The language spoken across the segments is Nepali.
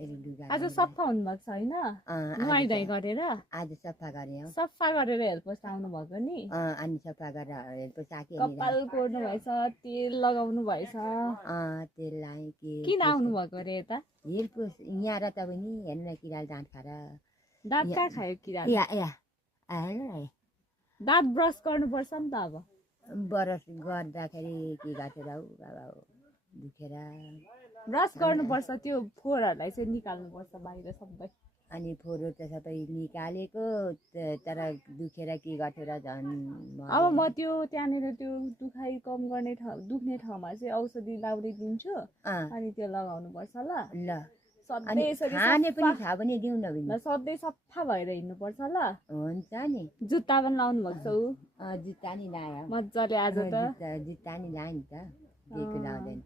आज सफा हुनुभएको छ होइन नुहाइधुवाइ गरेर आज सफा गरे सफा गरेर हेल्पोस्ट आउनु भएको नि अनि सफा गरेर हेल्पोस्ट आके कपाल कोर्नु भएछ तेल लगाउनु भएछ तेल लाए के किन आउनु भएको रे यता हेल्पोस्ट यहाँ र त पनि हेर्नु न किराले दाँत खाएर दाँत कहाँ खायो किरा दाँत ब्रस गर्नुपर्छ नि त अब ब्रस गर्दाखेरि के गर्छ हौ बाबा दुखेर ब्रस गर्नुपर्छ त्यो फोहोरहरूलाई चाहिँ निकाल्नुपर्छ बाहिर सबै अनि फोहोर त सबै निकालेको तर दुखेर के गर्थ्यो र झन् अब म त्यो त्यहाँनिर त्यो दुखाइ कम गर्ने दुख्ने ठाउँमा चाहिँ औषधि लाउरी दिन्छु अनि त्यो लगाउनु पर्छ ल अनि खाने पनि थाहा पनि दिउँ न सधैँ सफा भएर हिँड्नुपर्छ ल हुन्छ नि जुत्ता पनि लाउनु भएको छ जुत्ता नि लायो मजाले आज त जुत्ता नि लायो नि त दिएको लाउँदैन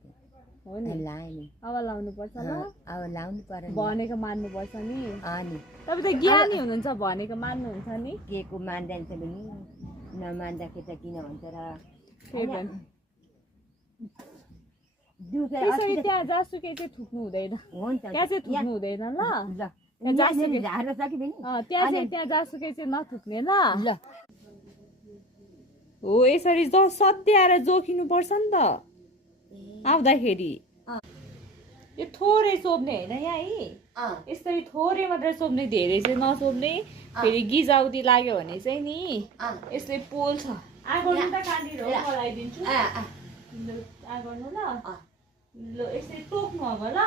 हो नि लायो नि अब लाउनु पर्छ ल अब लाउनु पर्यो भनेको मान्नुपर्छ नि अनि तपाईँ त ज्ञानी हुनुहुन्छ भनेको मान्नुहुन्छ नि के को मान्दैन पनि नमान्दाखेरि त किन भन्छ र त्यसरी त्यहाँ जासुकै चाहिँ थुक्नु हुँदैन त्यहाँ चाहिँ थुक्नु हुँदैन ल त्यहाँ जासुकै चाहिँ नथुक्ने ल हो यसरी सत्याएर जोखिनु पर्छ नि त आउँदाखेरि यो थोरै सोध्ने होइन यहाँ है यस्तै थोरै मात्रै सोध्ने धेरै चाहिँ नसोध्ने फेरि गिजाउती लाग्यो भने चाहिँ नि यस्तै पोल छ आगो त कहाँनिर हो गराइदिन्छु आगर्नु ल यसरी टोक्नु अब ल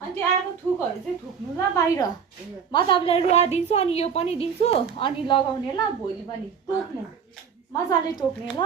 अनि त्यो आगो थुकहरू चाहिँ थुक्नु ल बाहिर म तपाईँलाई रुवा दिन्छु अनि यो पनि दिन्छु अनि लगाउने ल भोलि पनि टोक्नु मजाले टोक्ने ल